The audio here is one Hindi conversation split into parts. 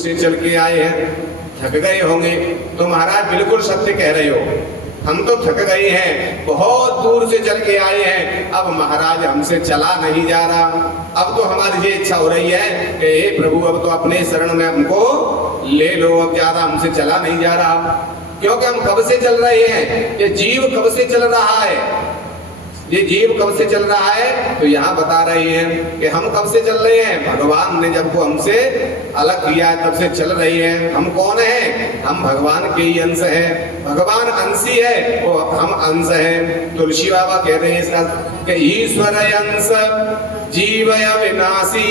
से चल के आए हैं, थक गए होंगे। तो महाराज बिल्कुल सत्य कह रहे हो, हम तो थक गए हैं, बहुत दूर से चल के आए हैं, अब महाराज हमसे चला नहीं जा रहा। अब तो हमारी ये इच्छा हो रही है कि हे प्रभु अब तो अपने शरण में हमको ले लो, अब ज्यादा हमसे चला नहीं जा रहा। क्योंकि हम कब से चल रहे हैं, ये जीव कब से चल रहा है, ये जीव कब से चल रहा है, तो यहाँ बता रहे हैं कि हम कब से चल रहे हैं, भगवान ने जब को हमसे अलग किया है तब से चल रही है। हम कौन हैं, हम भगवान के ही अंश हैं, भगवान अंशी है वो हम अंश हैं। तुलसी बाबा कह रहे हैं इसका कि ईश्वर अंश जीव अविनाशी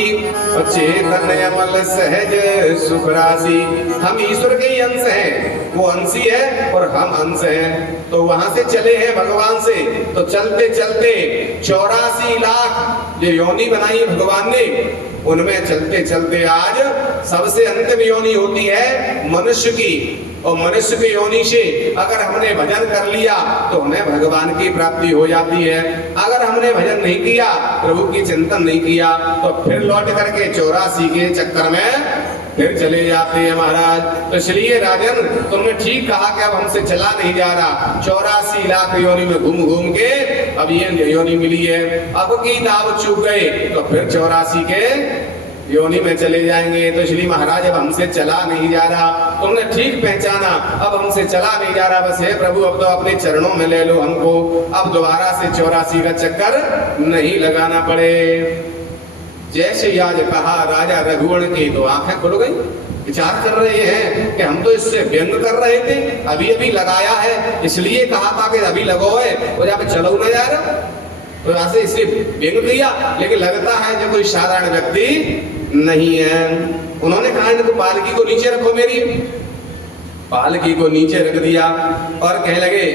चेतन अमल सहज सुख राशि। हम ईश्वर के ही अंश हैं, वो अंशी है और हम अंश हैं। तो वहां से चले हैं भगवान से, तो चलते चलते 84 लाख जो योनि बनाई है भगवान ने, उनमें चलते चलते आज सबसे अंतिम योनि होती है मनुष्य की। और मनुष्य की योनि से अगर हमने भजन कर लिया तो हमें भगवान की प्राप्ति हो जाती है। अगर हमने भजन नहीं किया, प्रभु की चिंतन नहीं किया, तो फिर लौट करके 84 के चक्कर में फिर चले जाते हैं महाराज। तो इसलिए राजन तुमने ठीक कहा कि अब हमसे चला नहीं जा रहा, 84 लाख योनि में घूम घूम के अब ये योनि मिली है, अब की दाव चूक गए तो फिर 84 के योनि में चले जाएंगे। तो इसलिए महाराज अब हमसे चला नहीं जा रहा, तुमने ठीक पहचाना, अब हमसे चला नहीं जा रहा, बस हे प्रभु अब तो अपने चरणों में ले लो हमको, अब दोबारा से 84 का चक्कर नहीं लगाना पड़े। जैसे आज कहा राजा रघुवर की तो आंखें खुल गई, विचार कर रहे हैं कि हम तो इससे व्यंग कर रहे थे, अभी अभी लगाया है, इसलिए कहा था कि अभी लगो है और यहाँ पे चलो न जा रहा, तो ऐसे इसे व्यंग किया, लेकिन लगता है जो कोई साधारण व्यक्ति नहीं है। उन्होंने कहा इनको पालकी को नीचे रखो, मेरी पालकी को नीचे रख दिया और कहने लगे,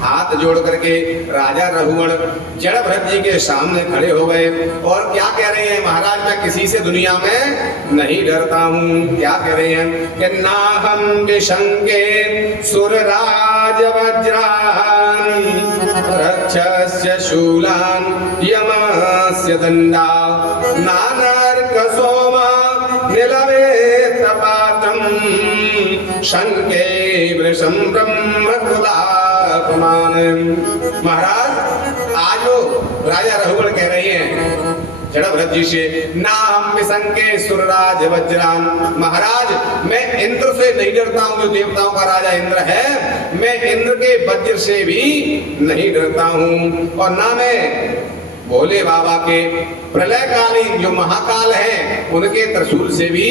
हाथ जोड़ करके राजा रघुवर जड़भरत जी के सामने खड़े हो गए और क्या कह रहे हैं, महाराज मैं किसी से दुनिया में नहीं डरता हूँ। क्या कह रहे हैं कि ना हम विशंके सुरराज वज्रान रक्षस्य शूलान यमस्य दंडा नानर्क सोमा निलवे तपातम शंके वृषम ब्रह्मकुलापमान। महाराज आज वो राजा रघुवर कह रहे हैं जड़भरत जी से, ना हम विशंके सुरराज वज्रान, महाराज मैं इंद्र से नहीं डरता हूँ, जो देवताओं का राजा इंद्र है, मैं इंद्र के वज्र से भी नहीं डरता हूँ, और ना मैं भोले बाबा के प्रलयकालीन जो महाकाल है उनके त्रिशूल से भी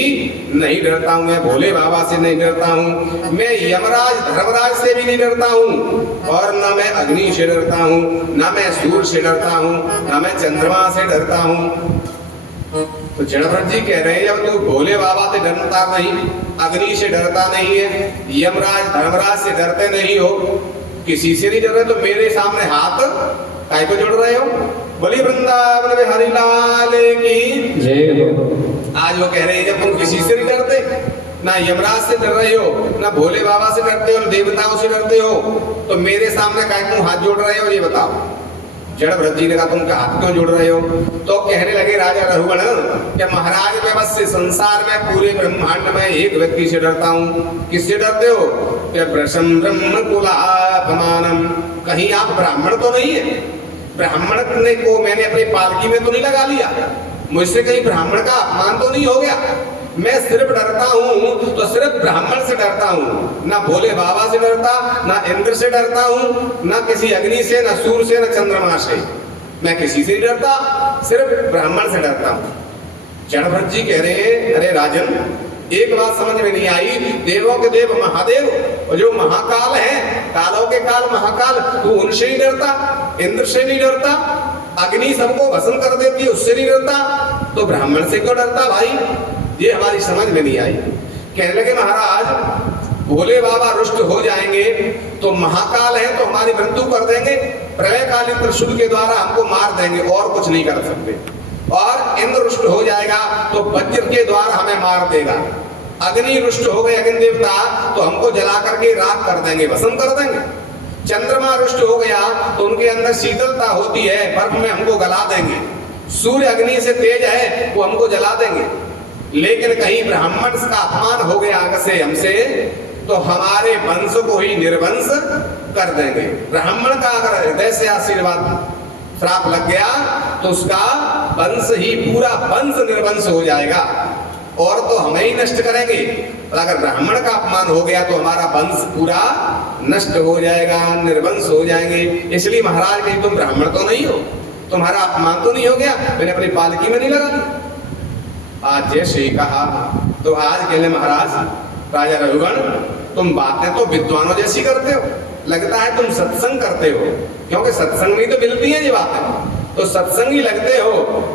नहीं डरता हूँ, मैं भोले बाबा से नहीं डरता हूँ, मैं यमराज धर्मराज से भी नहीं डरता हूँ, और न मैं अग्नि से डरता हूँ, न मैं सूर्य से डरता हूँ, न मैं चंद्रमा से डरता हूँ। तो जड़भरत जी कह रहे हैं जब तू भोले बाबा से डरता नहीं, अग्नि से डरता नहीं है, यमराज धर्मराज से डरते नहीं हो, किसी से नहीं डर रहे, तो मेरे सामने हाथ काय को जोड़ रहे हो? बोली वृंदावन बिहारी लाल की जय। आज वो कह रहे हैं जब तुम किसी से नहीं डरते, ना यमराज से डर रहे हो, ना भोले बाबा से डरते हो, ना देवताओं से डरते हो, तो मेरे सामने काय को हाथ जोड़ रहे हो, ये बताओ। जड़भरत जी ने कहा तुम हाथ क्यों जोड़ रहे हो? तो कहने लगे राजा रघुवर कि महाराज मैं बस संसार में पूरे ब्रह्मांड में एक व्यक्ति से डरता हूँ। किससे डरते हो? कि वृषम ब्रह्म कुलापमानम, कहीं आप ब्राह्मण तो नहीं है? ब्राह्मण ने को मैंने अपनी पालकी में तो नहीं लगा लिया, मुझसे कहीं ब्राह्मण का अपमान तो नहीं हो गया? मैं सिर्फ डरता हूँ तो सिर्फ ब्राह्मण से डरता हूँ, ना भोले बाबा से डरता, ना इंद्र से डरता हूँ, ना किसी अग्नि से, ना सूर्य से, ना चंद्रमा से, मैं किसी से नहीं डरता, सिर्फ ब्राह्मण से डरता हूँ। जड़भरत जी कह रहे हैं अरे राजन एक बात समझ में नहीं आई, देवों के देव महादेव और जो महाकाल है, कालों के काल महाकाल, तू उनसे नहीं डरता, इंद्र से नहीं डरता, अग्नि सबको भस्म कर देती है उससे नहीं डरता, तो ब्राह्मण से क्यों डरता भाई? ये हमारी समझ में नहीं आई। कहने लगे महाराज भोले बाबा रुष्ट हो जाएंगे तो महाकाल है तो हमारी मृत्यु कर देंगे, प्रलयकालीन त्रिशूल के द्वारा हमको मार देंगे और कुछ नहीं कर सकते, और इंद्र रुष्ट हो जाएगा तो वज्र के द्वारा हमें मार देगा, अग्नि रुष्ट हो गए अग्नि देवता तो हमको जला करके राख कर देंगे, भस्म कर देंगे, चंद्रमा रुष्ट हो गया तो उनके अंदर शीतलता होती है, बर्फ में हमको गला देंगे, सूर्य अग्नि से तेज है वो हमको जला देंगे, लेकिन कहीं ब्राह्मण का अपमान हो गया आगे से हमसे तो हमारे वंश को ही निर्वंश कर देंगे। ब्राह्मण का अगर हृदय से आशीर्वाद श्राप लग गया तो उसका वंश ही पूरा वंश निर्वंश हो जाएगा और तो हमें ही नष्ट करेंगे। और अगर ब्राह्मण का अपमान हो गया तो हमारा वंश पूरा नष्ट हो जाएगा, निर्वंश हो जाएंगे। इसलिए महाराज कहीं तुम ब्राह्मण तो नहीं हो, तुम्हारा अपमान तो नहीं हो गया, मैंने अपनी पालकी में नहीं लगा दी। आज जैसे ही कहा तो आज कहले महाराज राजा रघुगण तुम बातें तो विद्वानों जैसी करते हो, लगता है तुम सत्संग करते हो, क्योंकि सत्संग में तो मिलती है ये बातें, तो सत्संगी लगते हो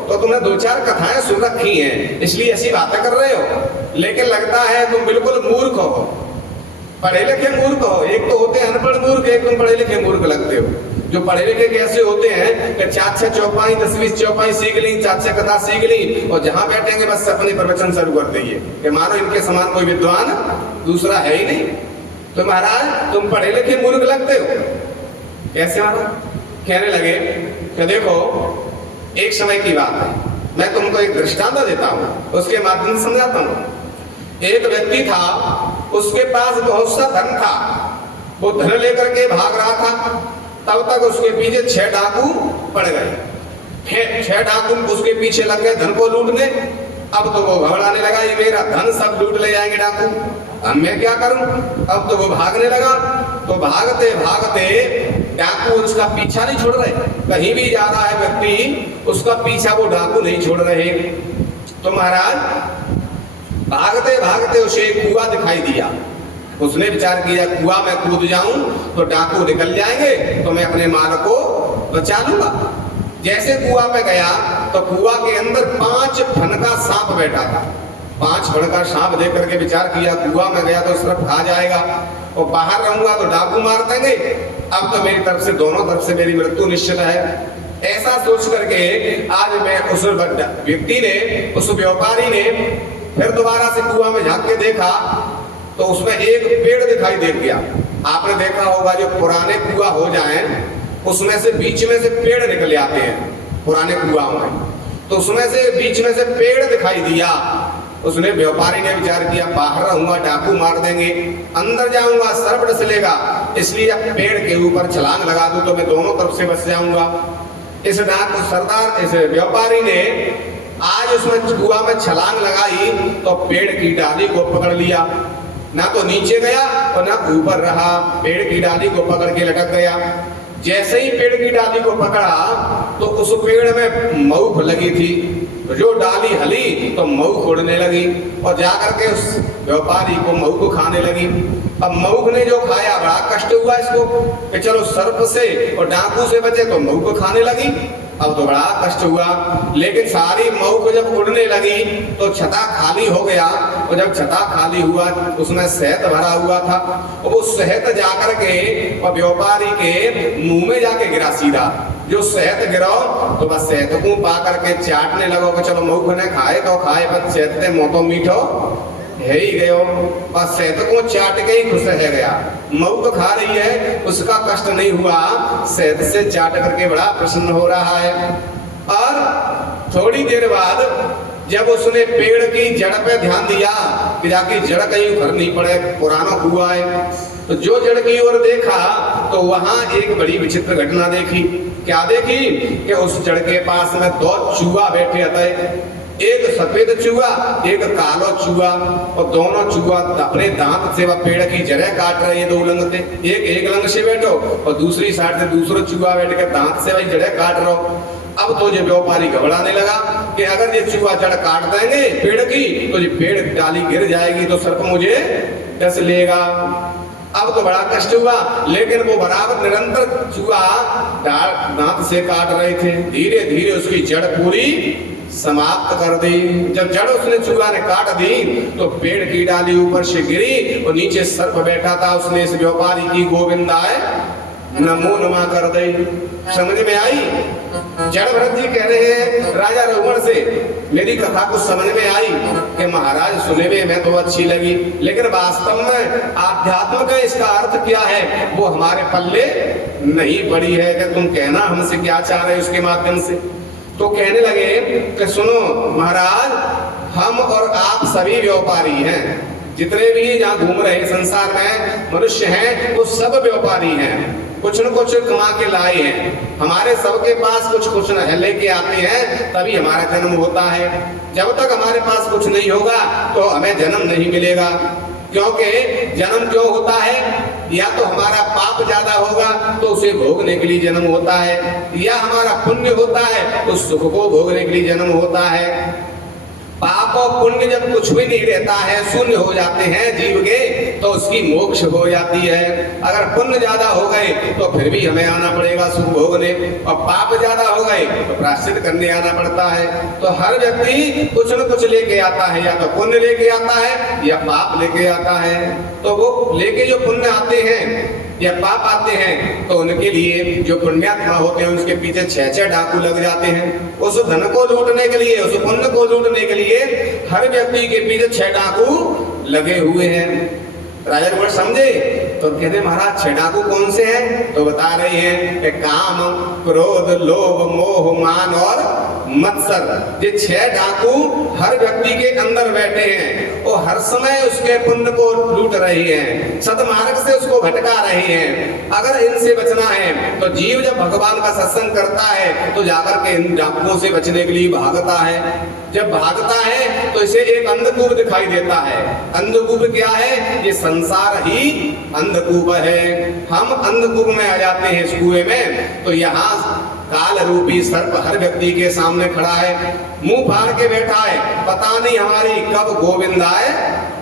तो तुमने दो चार कथाएं सुन रखी हैं इसलिए ऐसी बातें कर रहे हो। लेकिन लगता है तुम बिल्कुल मूर्ख हो, पढ़े लिखे मूर्ख हो। एक तो होते हैं अनपढ़ मूर्ख, एक तुम पढ़े लिखे मूर्ख लगते हो। जो पढ़े लिखे कैसे होते हैं कि 4-6 चौपाई 10-20 चौपाई सीख ली, 4-6 कथा सीख ली और जहां बैठेंगे बस अपने प्रवचन शुरू कर देंगे कि मानो इनके समान कोई विद्वान दूसरा है ही नहीं। तो महाराज तुम पढ़े लिखे मूर्ख लगते हो। कैसे महाराज? कहने लगे कि देखो एक समय की बात है, मैं तुमको एक दृष्टांत देता हूँ, उसके माध्यम से समझाता हूँ। एक व्यक्ति था, उसके पास बहुत सा धन था, वो धन लेकर के भाग रहा था, तब तक उसके पीछे 6 डाकू पड़ गए। 6 डाकू उसके पीछे लग गए धन को लूटने। अब तो वो घबराने लगा, ये मेरा धन सब लूट ले जाएंगे डाकू, अब मैं क्या करूं? अब तो वो भागने लगा। तो भागते भागते डाकू उसका पीछा नहीं छोड़ रहे, कहीं भी जा रहा है व्यक्ति उसका पीछा वो डाकू नहीं छोड़ रहे। तो महाराज भागते भागते उसे एक कुआं दिखाई दिया। उसने विचार किया कुआं में कूद जाऊं तो डाकू निकल जाएंगे तो मैं अपने माल को बचा लूंगा। जैसे कुआं पे गया तो कुआं के अंदर 5 फन का सांप बैठा था। 5 फन का सांप देख करके विचार किया कुआं में गया तो सिर्फ खा जाएगा और बाहर रहूंगा तो डाकू मार देंगे, अब तो मेरी तरफ से दोनों तरफ से मेरी मृत्यु निश्चित है। ऐसा सोच करके आज मैं उस व्यक्ति ने, उस व्यापारी ने फिर दोबारा से कुआं में झांक के देखा तो उसमें एक पेड़ दिखाई दे गया। आपने देखा होगा जो पुराने कुआं हो जाएं उसमें से बीच में से पेड़ निकल आते हैं पुराने कुआं में, तो उसमें से बीच में से पेड़ दिखाई दिया। उसने व्यापारी ने विचार किया बाहर रहूंगा डाकू मार देंगे, अंदर जाऊंगा सर्प डसलेगा, इसलिए अब पेड़ के ऊपर छलांग लगा दूं तो मैं दोनों तरफ से बच जाऊंगा। इस डाकू सरदार इस व्यापारी ने आज उसमें कुआं में छलांग लगाई तो पेड़ की डाली को पकड़ लिया, ना तो नीचे गया और ना ऊपर रहा, पेड़ की डाली को पकड़ के लटक गया। जैसे ही पेड़ की डाली को पकड़ा तो उस पेड़ में मऊख लगी थी, जो डाली हली तो मऊख उड़ने लगी और जाकर के उस व्यापारी को मऊख खाने लगी। अब मऊख ने जो खाया बड़ा कष्ट हुआ इसको कि चलो सर्प से और डाकू से बचे तो मऊख खाने लगी, अब तो बड़ा कष्ट हुआ। लेकिन सारी मऊख जब उड़ने लगी तो छता खाली हो गया और जब छता खाली हुआ उसमें शहद भरा हुआ था और वो शहद जाकर के और व्यापारी के मुंह में जाके गिरा सीधा। जो शहद गिरो तो बस शहद को पा करके चाटने लगो कि चलो मऊख ने खाए तो खाए पर शहद मोतो मीठो है ही गयो, और शहद को चाट के ही खुश रह गया। मऊ तो खा रही है उसका कष्ट नहीं हुआ, शहद से चाट करके बड़ा प्रसन्न हो रहा है। और थोड़ी देर बाद जब उसने पेड़ की जड़ पे ध्यान दिया कि जाके जड़ कहीं उखड़ नहीं पड़े, पुराना कुआं है, तो जो जड़ की ओर देखा तो वहां एक बड़ी विचित्र घटना देखी। क्या देखी कि उस जड़ के पास में 2 चूहा बैठे थे, एक सफेद चूहा एक कालो चूहा, और दोनों चूहा अपने दांत से वह पेड़ की जड़ें काट रहे हैं। 2 लंग थे, एक लंग से बैठो और दूसरी साइड से दूसरा चूहा बैठ कर दांत से वही जड़ें काट रहा हो। अब तो जो व्यापारी घबराने लगा कि अगर ये चूहा जड़ काट देंगे पेड़ की तो ये पेड़ डाली गिर जाएगी तो सर्प मुझे डस लेगा। अब तो बड़ा कष्ट हुआ, लेकिन वो बराबर निरंतर चूहा दांत से काट रहे थे। धीरे धीरे उसकी जड़ पूरी समाप्त कर दी। जब जड़ उसने चूहा ने काट दी तो पेड़ की डाली ऊपर से गिरी और नीचे सर्प बैठा था। उसने इस व्यापारी की गोविंदाय नमो नमः कर दी। समझ में आई? जड़ भरत जी कह रहे हैं राजा रघुवर से, मेरी कथा कुछ समझ में आई कि महाराज सुने में मैं तो अच्छी लगी, लेकिन वास्तव में आध्यात्म का इसका अर्थ क्या है वो हमारे पल्ले नहीं पड़ी है कि तुम कहना हमसे क्या चाह रहे हो उसके माध्यम से। तो कहने लगे कि सुनो महाराज हम और आप सभी व्यापारी हैं। जितने भी जहाँ घूम रहे संसार में मनुष्य हैं वो सब व्यापारी हैं, कुछ न कुछ कमा के लाए हैं। हमारे सबके पास कुछ कुछ न लेके आते हैं, तभी हमारा जन्म होता है। जब तक हमारे पास कुछ नहीं होगा तो हमें जन्म नहीं मिलेगा। क्योंकि जन्म क्यों होता है? या तो हमारा पाप ज्यादा होगा तो उसे भोगने के लिए जन्म होता है, या हमारा पुण्य होता है तो सुख को भोगने के लिए जन्म होता है। पाप और पुण्य जब कुछ भी नहीं रहता है, शून्य हो जाते हैं जीव के, तो उसकी मोक्ष हो जाती है। अगर पुण्य ज्यादा हो गए तो फिर भी हमें आना पड़ेगा सुख भोगने, और पाप ज्यादा हो गए तो प्रायश्चित करने आना पड़ता है। तो हर व्यक्ति कुछ न कुछ लेके आता है, या तो पुण्य लेके आता है या पाप लेके आता है। तो वो लेके जो पुण्य आते हैं या पाप आते हैं तो उनके लिए जो पुण्यात्मा होते हैं उसके पीछे 6 डाकू लग जाते हैं। उस धन को लूटने के लिए, उस पुण्य को लूटने के लिए हर व्यक्ति के पीछे 6 डाकू लगे हुए हैं। राजा वर्ष समझे तो कहते महाराज 6 डाकू कौन से हैं? तो बता रहे हैं कि काम, क्रोध, लोभ, मोह, मान और मत्सर। ये 6 डाकू हर व्यक्ति के अंदर बैठे हैं और हर समय उसके पुण्य को लूट रही हैं, सदमार्ग से उसको भटका रही हैं। अगर इनसे बचना है तो जीव जब भगवान का सत्संग करता है तो जाकर के इन डाकुओं से बचने के लिए भागता है। जब भागता है तो इसे एक अंधकूप दिखाई देता है। अंधकूप क्या है? ये संसार ही अंधकूप है। हम अंधकूप में आ जाते हैं इस कुएं में। तो यहाँ काल रूपी सर्प हर व्यक्ति के सामने खड़ा है, मुंह फाड़ के बैठा है। पता नहीं हमारी कब गोविंदाय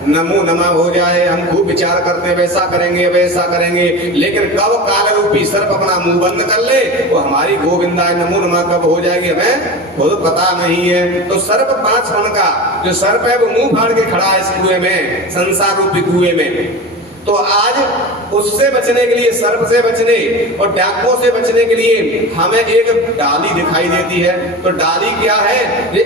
नमो नमः हो जाए। हम खूब विचार करते हैं वैसा करेंगे वैसा करेंगे, लेकिन कब काल रूपी सर्प अपना मुंह बंद कर ले वो हमारी गोविंदाय नमो नमः कब हो जाएगी हमें खुद पता नहीं है। तो सर्प 5 फण का जो सर्प है वो मुंह फाड़ के खड़ा है इस कुएं में, संसार रूपी कुएं में। तो आज उससे बचने के लिए, सर्प से बचने और डाकुओं से बचने के लिए हमें एक डाली दिखाई देती है। तो डाली क्या है? ये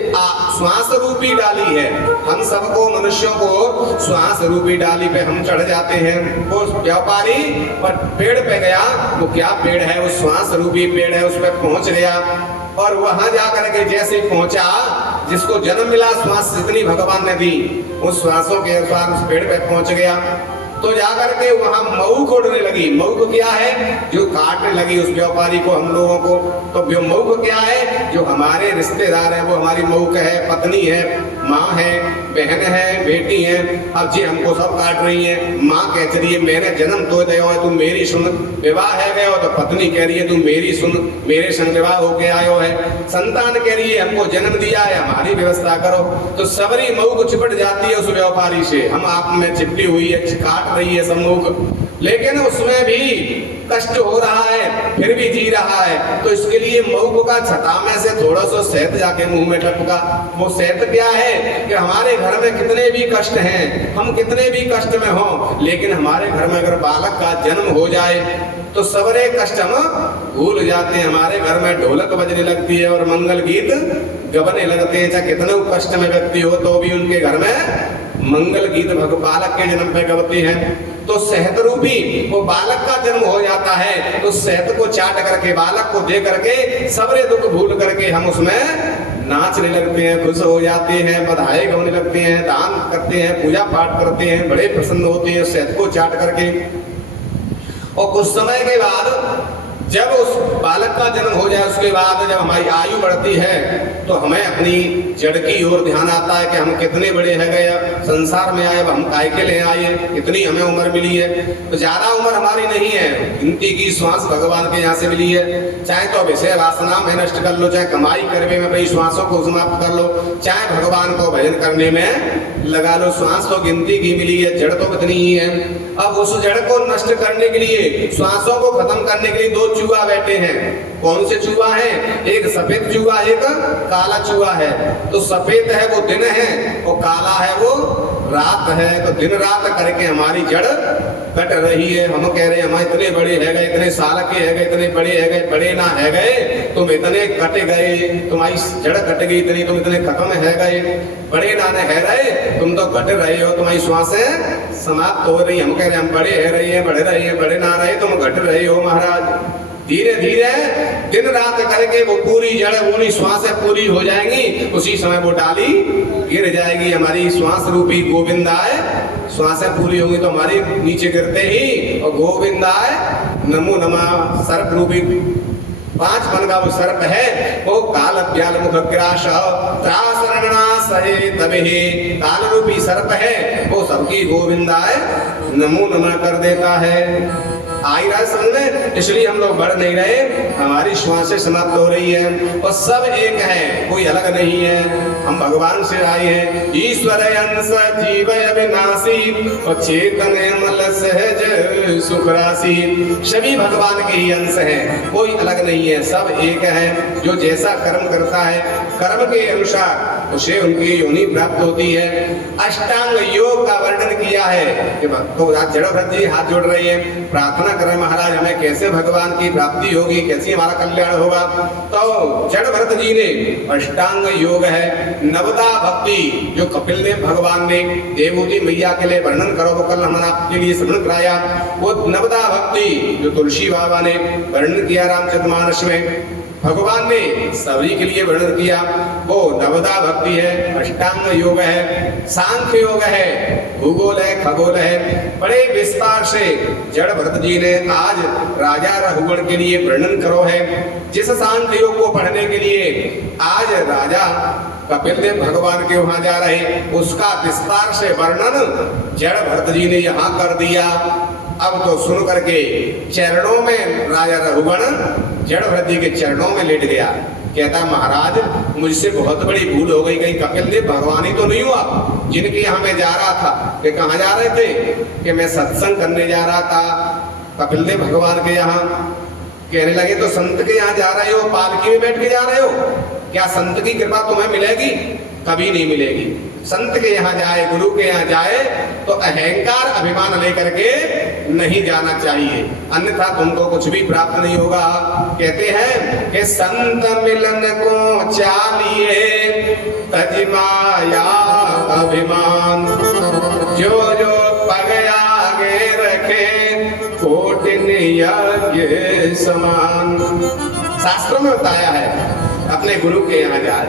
श्वास रूपी डाली है। हम सबको, मनुष्यों को श्वास रूपी डाली पे हम चढ़ जाते हैं। वो व्यापारी पर पेड़ पे गया, वो क्या पेड़ है? वो श्वास रूपी पेड़ है, उस पर पहुंच गया और वहां जाकर के जैसे पहुंचा, जिसको जन्म मिला श्वास जितनी भगवान ने दी उस श्वासों के अनुसार उस पेड़ पे पहुंच गया। तो जाकर के वहां मऊ उड़ने लगी। मऊ क्या है? जो काटने लगी उस व्यापारी को, हम लोगों को। तो मऊ क्या है? जो हमारे रिश्तेदार है वो हमारी मऊ है, पत्नी है, माँ है, बहन है, बेटी है। अब जी हमको सब काट रही है। माँ कह रही है मैंने जन्म तो दिया है, तुम मेरी सुन। विवाह है गया तो पत्नी कह रही है तुम मेरी सुन, मेरे संग विवाह होके आयो है। संतान कह रही है हमको जन्म दिया है, हमारी व्यवस्था करो। तो सबरी मऊ को चिपट जाती है उस व्यापारी से, हम आप में चिपटी हुई है, काट रही है सम्मुख, लेकिन उसमें भी कष्ट हो रहा है, फिर भी जी रहा है। तो इसके लिए मऊ का छटा में से थोड़ा सा शहद जाके मुंह में टपका। वो शहद क्या है कि हमारे घर में कितने भी कष्ट हैं, हम कितने भी कष्ट में हो, लेकिन हमारे घर में अगर बालक का जन्म हो जाए तो सबरे कष्ट हम भूल जाते हैं। हमारे घर में ढोलक बजने लगती है और मंगल गीत गबने लगते हैं। चाहे कितने कष्ट में व्यक्ति हो तो भी उनके घर में मंगल गीत बालक के जन्म पे गबते हैं। तो शहद रूपी वो बालक का जन्म हो जाता है, तो शहद को चाट करके, बालक को दे करके सबरे दुख भूल करके हम उसमें नाचने लगते हैं, खुश हो जाते हैं, बधाई गाने लगते हैं, दान करते हैं, पूजा पाठ करते हैं, बड़े प्रसन्न होते हैं शहद को चाट करके। और कुछ समय के बाद जब उस बालक का जन्म हो जाए, उसके बाद जब हमारी आयु बढ़ती है तो हमें अपनी जड़ की ओर ध्यान आता है कि हम कितने बड़े हैं गए, संसार में आए, अब हम काय के लिए आए, इतनी हमें उम्र मिली है। तो ज्यादा उम्र हमारी नहीं है, गिनती की श्वास भगवान के यहाँ से मिली है। चाहे तो विषय वासना में नष्ट कर लो, चाहे कमाई करने में अपनी श्वासों को समाप्त कर लो, चाहे भगवान को भजन करने में लगा लो। श्वास तो गिनती की मिली है, जड़ तो कितनी ही है। अब उस जड़ को नष्ट करने के लिए, श्वासों को खत्म करने के लिए 2 चूहा बैठे हैं। कौन से चूहा है? एक सफेद चूहा, एक काला चूहा है। तो सफेद है वो दिन है, वो काला है वो रात है। तो दिन रात करके हमारी जड़ कट रही है। हम कह रहे हैं हम इतने बड़े है गए, इतने साल के है गए, इतने बड़े है गए, बड़े ना है गए, तुम इतने कट गए, तुम्हारी जड़ कट गई इतनी, तुम इतने खत्म है गए, बड़े ना है रहे, तुम तो घट रहे हो, तुम्हारी श्वासें समाप्त हो रही। हम कह रहे हैं हम बड़े है रही है, बढ़ रहे हैं, बड़े ना रहे, तुम घट रहे हो महाराज। धीरे धीरे दिन रात करके वो पूरी जड़ पूरी श्वासें पूरी हो जाएंगी, उसी समय वो डाली गिर जाएगी। हमारी श्वास रूपी गोविंदाय श्वासें पूरी होंगी तो हमारी नीचे गिरते ही और गोविंदाय नमो नमः सर्प रूपी 5 मन का वो सर्प है, वो काल व्याल मुख ग्रास त्रासरणा सहे तबे काल रूपी सर्प है, वो सबकी गोविंदाय नमो नमः कर देता है। आई रहा समझ में, इसलिए हम लोग बढ़ नहीं रहे, हमारी श्वासें समाप्त हो रही है और सब एक है, कोई अलग नहीं है। हम भगवान से आए हैं, ईश्वर अंश जीव अविनाशी और चेतन मल सहज सुख राशि। सभी भगवान के ही अंश हैं, कोई अलग नहीं है, सब एक है। जो जैसा कर्म करता है कर्म के अनुसार उसे उनकी योनि प्राप्त होती है। अष्टांग योग का वर्णन किया है कि तो जड़ भरत जी हाथ जोड़ रही है, प्रार्थना करें महाराज हमें कैसे भगवान की प्राप्ति होगी, कैसे हमारा कल्याण होगा। तो जड़ भरत जी ने अष्टांग योग है, नवदा भक्ति जो कपिल देव भगवान ने देवहूति मैया के लिए वर्णन करो वो कल हमने आपके लिए श्रवण कराया, वो नवदा भक्ति जो तुलसी बाबा ने वर्णन किया रामचरितमानस में, भगवान ने सभी के लिए वर्णन किया, वो नवदा भक्ति है, अष्टांग योग है, सांख्य योग है, भूगोल है, खगोल है। बड़े विस्तार से जड़ भरत जी ने आज राजा रघुगण के लिए वर्णन करो है। जिस सांख्य योग को पढ़ने के लिए आज राजा कपिल देव भगवान के वहां जा रहे, उसका विस्तार से वर्णन जड़ भरत जी ने यहाँ कर दिया। अब तो सुन करके चरणों में राजा रघुगण जड़ भरत जी के चरणों में लेट गया, कहता महाराज मुझसे बहुत बड़ी भूल हो गई, कहीं कपिल देव भगवान ही तो नहीं हुआ जिनके यहाँ मैं जा रहा था। कि कहाँ जा रहे थे? कि मैं सत्संग करने जा रहा था कपिल देव भगवान के यहाँ। कहने लगे तो संत के यहाँ जा रहे हो, पालकी में बैठ के जा रहे हो, क्या संत की कृपा तुम्हें मिलेगी? कभी नहीं मिलेगी। संत के यहाँ जाए, गुरु के यहाँ जाए तो अहंकार अभिमान लेकर के नहीं जाना चाहिए, अन्यथा तुमको कुछ भी प्राप्त नहीं होगा। कहते हैं कि संत मिलन को चालिए तज माया अभिमान, जो जो पग आगे रखे कोटिन यज्ञ समान। शास्त्रों में बताया है अपने गुरु के यहाँ जाए,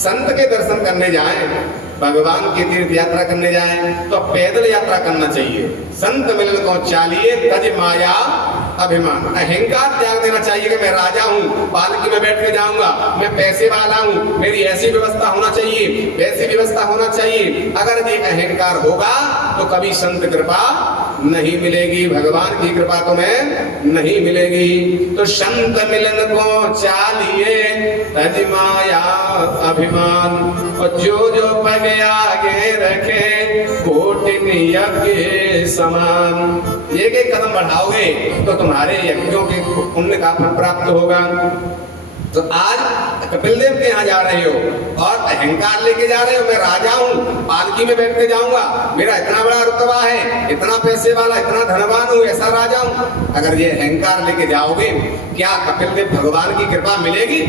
संत के दर्शन करने जाए, भगवान की तीर्थ यात्रा करने जाए तो पैदल यात्रा करना चाहिए। संत मिलन को चालिए तज माया अभिमान, अहंकार त्याग देना चाहिए कि मैं राजा हूँ, पालकी में बैठ के जाऊंगा, मैं पैसे वाला हूँ, मेरी ऐसी व्यवस्था होना चाहिए, वैसी व्यवस्था होना चाहिए। अगर ये अहंकार होगा तो कभी संत कृपा नहीं मिलेगी, भगवान की कृपा तुम्हें नहीं मिलेगी। तो संत मिलन को चालिए तज माया अभिमान, और जो जो पग आगे रखे कोटिन यज्ञ समान। एक एक कदम बढ़ाओगे तो तुम्हारे यज्ञों के पुण्य का फल प्राप्त होगा। तो आज कपिल देव के यहाँ जा रहे हो और अहंकार लेके जा रहे हो, मैं राजा हूँ, पालकी में बैठ के जाऊंगा, मेरा इतना बड़ा रुतबा है, इतना पैसे वाला, इतना धनवान हूँ, ऐसा राजा हूँ। अगर ये अहंकार लेके जाओगे, क्या कपिल देव भगवान की कृपा मिलेगी?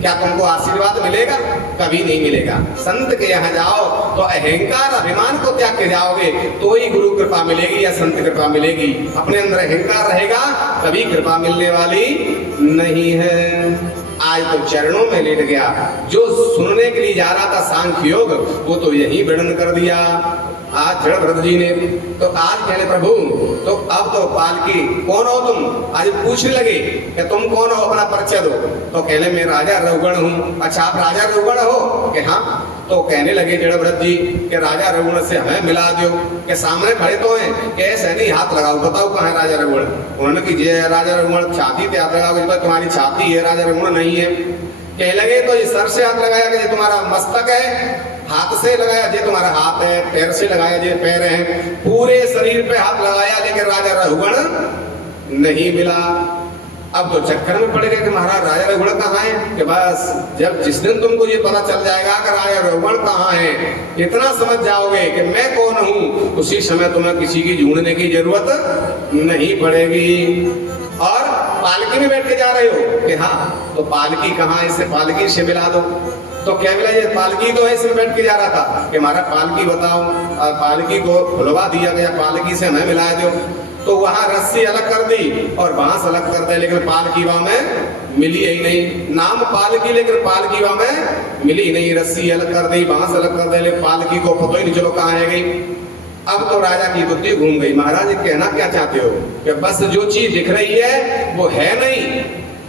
क्या तुमको आशीर्वाद मिलेगा? कभी नहीं मिलेगा। संत के यहाँ जाओ तो अहंकार अभिमान को त्याग के जाओगे तो ही गुरु कृपा मिलेगी या संत कृपा मिलेगी। अपने अंदर अहंकार रहेगा कभी कृपा मिलने वाली नहीं है। आज तो चरणों में लेट गया, जो सुनने के लिए जा रहा था सांख्य योग वो तो यही वर्णन कर दिया आज जड़ भरत जी ने। तो आज कहने प्रभु तो अब तो पालकी कौन हो तुम? आज पूछने लगे कि तुम कौन हो, अपना परिचय दो। तो कहने मैं राजा रघुगण हूँ। अच्छा आप राजा रघुगण हो? कि हाँ। तो कहने लगे जड़ भरत जी कि राजा रघुगण से हमें मिला दो। के सामने खड़े तो हैं कि ऐसे नहीं, हाथ लगाओ, बताओ कहाँ है राजा रघुगण। उन्होंने की जय राजा रघुगण, छाती पे हाथ लगाओ, तुम्हारी छाती है, राजा रघुगण नहीं है। कह लगे तो ये सर से हाथ लगाया कि तुम्हारा मस्तक है, हाथ से लगाया जे तुम्हारा हाथ है, पैर से लगाया जे पैर है, पूरे शरीर पे हाथ लगाया लेकिन राजा रघुगण नहीं मिला। अब तो चक्कर में पड़ गए कि महाराज राजा रघुगण कहाँ है? कि बस जब जिस दिन तुमको ये पता चल जाएगा कि राजा रघुगण कहाँ है, इतना समझ जाओगे कि मैं कौन हूँ, उसी समय तुम्हें किसी की ढूंढने की जरूरत नहीं पड़ेगी। और पालकी में बैठ के जा रहे हो? कि हाँ। तो पालकी कहाँ है? इसे पालकी से मिला दो। तो क्या मिला? ये पालकी तो है, इसमें बैठ के जा रहा था कि हमारा पालकी बताओ, और पालकी को खुलवा दिया गया, पालकी से हमें मिला दो। तो वहां रस्सी अलग कर दी और बांस अलग कर दे, लेकिन पालकीवा में मिली ही नहीं। नाम पालकी लेकिन पालकीवा में मिली ही नहीं। रस्सी अलग कर दी, बांस अलग कर दे, लेकिन पालकी को पता ही नहीं चलो कहाँ है गई। अब तो राजा की बुद्धि घूम गई। महाराज कहना क्या चाहते हो कि बस जो चीज दिख रही है वो है नहीं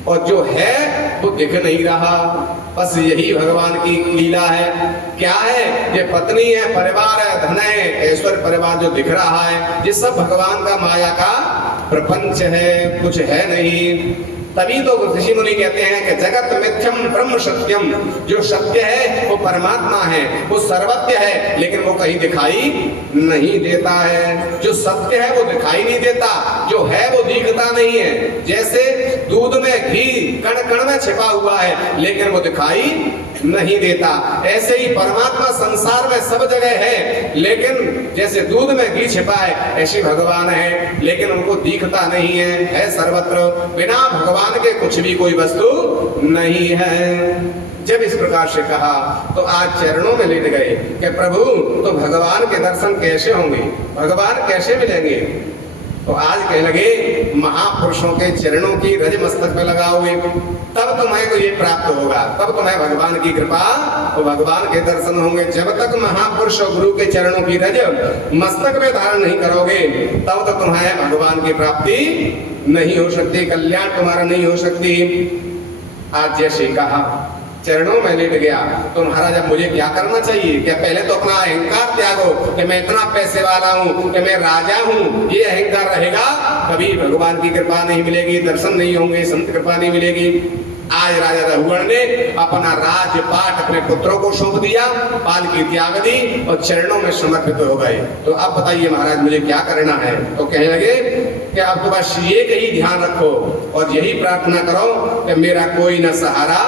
और जो है वो दिख नहीं रहा। बस यही भगवान की लीला है। क्या है? ये पत्नी है, परिवार है, धन है, ऐश्वर्य परिवार जो दिख रहा है ये सब भगवान का माया का प्रपंच है, कुछ है नहीं। तभी तो ऋषि मुनि कहते हैं कि जगत मिथ्यम ब्रह्म सत्यम। जो सत्य है वो परमात्मा है, वो सर्वज्ञ है, लेकिन वो कहीं दिखाई नहीं देता है। जो सत्य है वो दिखाई नहीं देता, जो है वो दिखता नहीं है। जैसे दूध में घी कण कण में छिपा हुआ है लेकिन वो दिखाई नहीं देता, ऐसे ही परमात्मा संसार में सब जगह है, लेकिन जैसे दूध में घी छिपा है ऐसे भगवान है, लेकिन उनको दिखता नहीं है सर्वत्र। बिना भगवान के कुछ भी कोई वस्तु नहीं है। जब इस प्रकार से कहा तो आज चरणों में लेट गए कि प्रभु तो भगवान के दर्शन कैसे होंगे, भगवान कैसे मिलेंगे। तो आज कहने लगे महापुरुषों के चरणों की रज मस्तक पे लगाओगे तब तुम्हें को ये प्राप्त होगा, तब तुम्हें भगवान की कृपा और भगवान के दर्शन होंगे। जब तक महापुरुष और गुरु के चरणों की रज मस्तक पे धारण नहीं करोगे तब तक तुम्हें भगवान की प्राप्ति नहीं हो सकती, कल्याण तुम्हारा नहीं हो सकती। आज जैसे कहा चरणों में लेट गया तो महाराज अब मुझे क्या करना चाहिए? क्या पहले तो अपना अहंकार त्यागो कि मैं इतना पैसे वाला हूँ, कि मैं राजा हूँ, ये अहंकार रहेगा कभी भगवान की कृपा नहीं मिलेगी, दर्शन नहीं होंगे, संत कृपा नहीं मिलेगी। आज राजा रघुवर ने अपना राजपाट अपने पुत्रों को सौंप दिया, पालकी त्याग दी और चरणों में समर्पित हो गए। तो अब बताइए महाराज मुझे क्या करना है? तो कहने लगे कि अब तो बस ये ही ध्यान रखो और यही प्रार्थना करो कि मेरा कोई न सहारा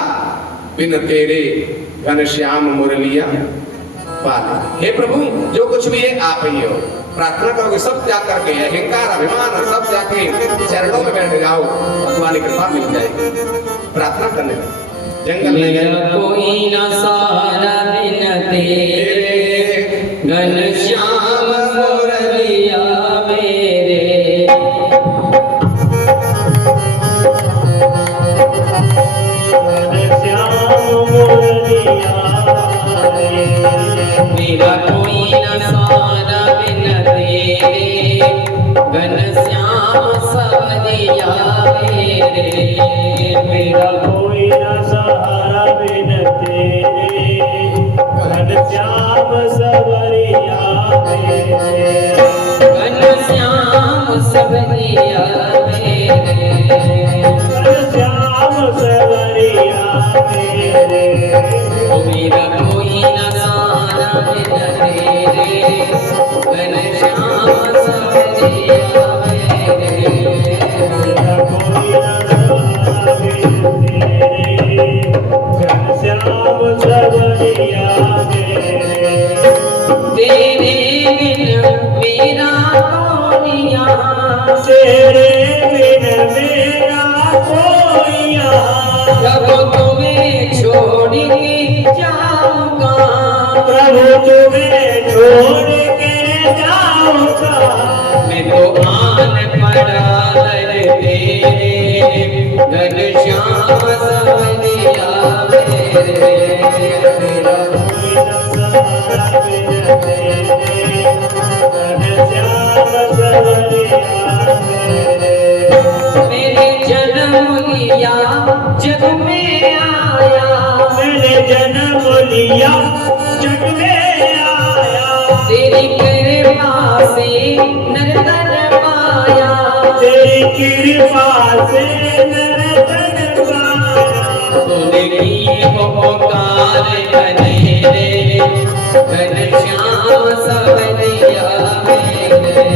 बिन तेरे घनश्याम मुरलिया पाले। हे प्रभु जो कुछ भी है आप ही हो। प्रार्थना करोगे सब त्याग करके, अहंकार अभिमान सब जाके चरणों में बैठ जाओ, भगवान की कृपा मिल जाएगी। प्रार्थना करने में जंगल में कोई न सहारा बिन तेरे घनश्याम मुरलिया मेरे। मेरा कोई न सहारा बिन तेरे घनश्याम सवरिया मेरे। मेरा कोई न सहारा बिन तेरे घनश्याम सवरिया मेरे। घनश्याम सवरिया मेरे। घनश्याम सवरिया मेरे। मेरा कोई न सहारा बिन तेरे घनश्याम सवरिया मेरे। मेरा कोई न सहारा बिन तेरे घनश्याम सवरिया मेरे। तेरे बिन मेरा कौन यहाँ, तेरे बिन मेरा कोई यहाँ। प्रभु तुम्हें छोड़ के जाऊंगा, प्रभु तुम्हें छोड़ के जाऊंगा। मैं तो आन पड़ा तेरे घनश्याम सवरिया मेरे। मेरा कोई न सहारा बिन तेरे घनश्याम सवरिया मेरे। मेरे जन्म लिया जग में आया, मैंने जन्म लिया जग में आया। तेरी कृपा से नर्तन पाया, तेरी कृपा से नर्तन पाया। तूने की पुकार बनेरे घनश्याम सवरिया मेरे।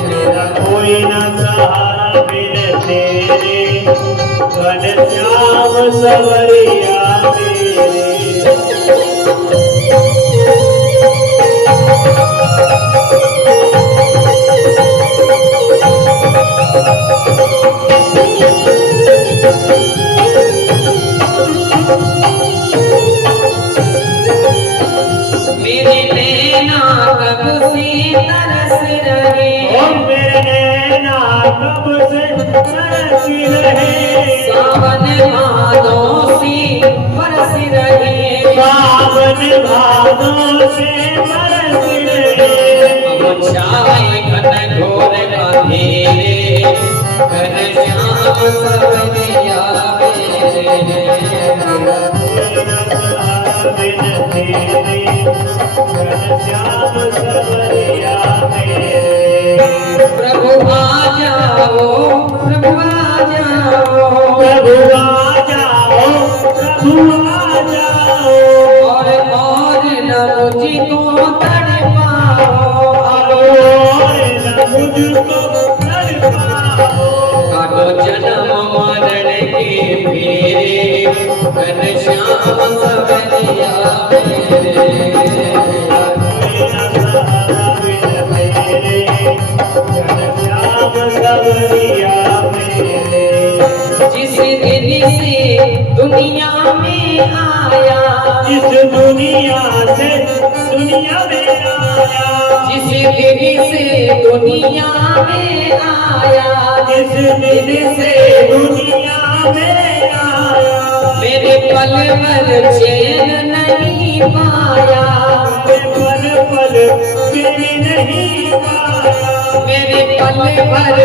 मेरा कोई न सहारा बिन तेरे घनश्याम सवरिया मेरे। मेरे नैना कब से तरस रहे, मेरे सावन भादों से बरस रहे अब छाए घन घोर अंधेरे घनश्याम सवरिया मेरे प्रभु आ जाओ प्रभु आ जाओ प्रभु आ जाओ प्रभु आ जाओ और न मुझको तड़पाओ और न मुझको तड़पाओ काटो जन्म मरण के फेरे घनश्याम सवरिया जिस दिन से दुनिया में आया इस दुनिया से दुनिया में आया जिस दिन से दुनिया में आया इस दिन से दुनिया में आया मेरे पल भर चैन नहीं पाया पल पल चैन नहीं पाया मेरे पल भर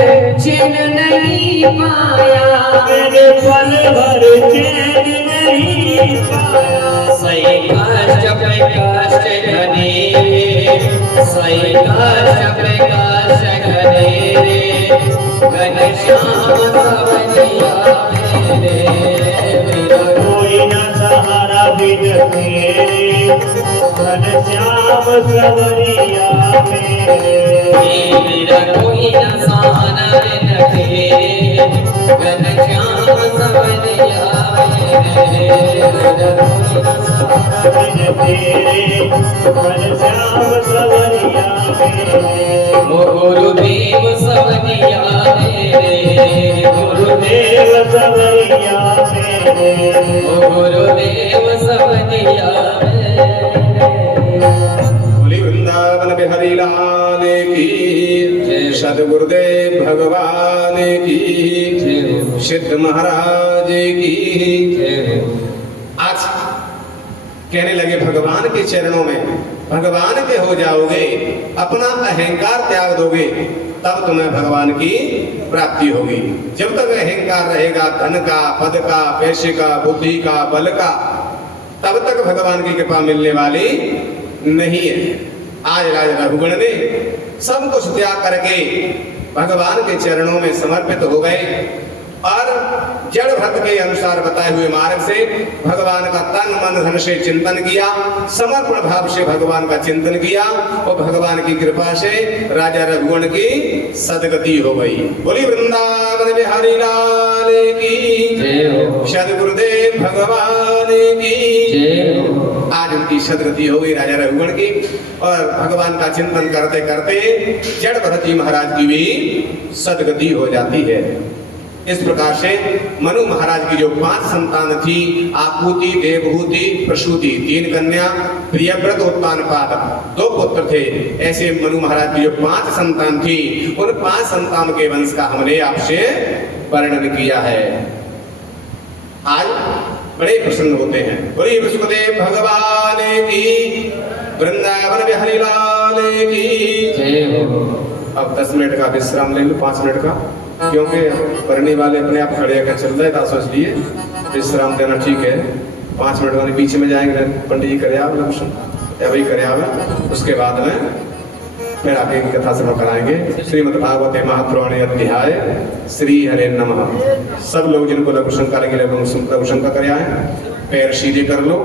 चैन नहीं पाया मेरे पल भर चैन नहीं पाया सही कष्ट पे कष्ट घनेरे सही कष्ट पे कष्ट घनेरे घनश्याम सवरिया मेरा कोई न सहारा बिन तेरे घनश्याम सवरिया मेरा कोई न सहारा बिन तेरे घनश्याम सवरिया मेरा कोई न सहारा बिन तेरे घनश्याम सवरिया ओ गुरुदेव सवरिया मेरे गुरुदेव देव सवरिया ओ गुरुदेव सवरिया बोली वृंदावन बिहारी लाल की, सदगुरुदेव भगवान की, सिद्ध महाराज की। आज कहने लगे भगवान के चरणों में भगवान के हो जाओगे, अपना अहंकार त्याग दोगे, तब तुम्हें भगवान की प्राप्ति होगी। जब तक अहंकार रहेगा धन का, पद का, पैसे का, बुद्धि का, बल का, तब तक भगवान की कृपा मिलने वाली नहीं है। आज राजा रघुगण ने सब कुछ त्याग करके भगवान के चरणों में समर्पित हो गए और जड़ भक्त के अनुसार बताए हुए मार्ग से भगवान का तन मन धन से चिंतन किया, समर्पण भाव से भगवान का चिंतन किया और भगवान की कृपा से राजा रघुगण की सदगति हो गई। बोली वृंदावन बिहारी लाल की, सदगुरुदेव भगवान की। आज उनकी सदगति हो गई राजा रघुगण की और भगवान का चिंतन करते करते जड़ भरत जी महाराज की भी सदगति हो जाती है। इस प्रकार से मनु महाराज की जो 5 संतान थी, आपूति, देवहूति, प्रसूति, 3 कन्या, प्रियव्रत, उत्तानपाद 2 पुत्र थे। ऐसे मनु महाराज की जो 5 संतान थी, उन 5 संतान के वंश का हमने आपसे वर्णन किया है। आज बड़े प्रसन्न होते हैं। बोलिए विष्णुदेव भगवान की, वृंदावन बिहारी लाल की। अब 10 मिनट का विश्राम ले लो, 5 मिनट का, क्योंकि पढ़ने वाले अपने आप खड़े होकर चल रहे था, इसलिए विश्राम देना ठीक है। 5 मिनट वाले पीछे में जाएंगे, पंडित जी करे आप या वही करे आप, उसके बाद में फिर आगे की कथा श्रवण कराएंगे। श्रीमद् भागवते महापुराणे अध्याय श्री हरे नमः। सब लोग जिनको लघु शंका लगे लघु शंका करे आए, पैर सीधे कर लो।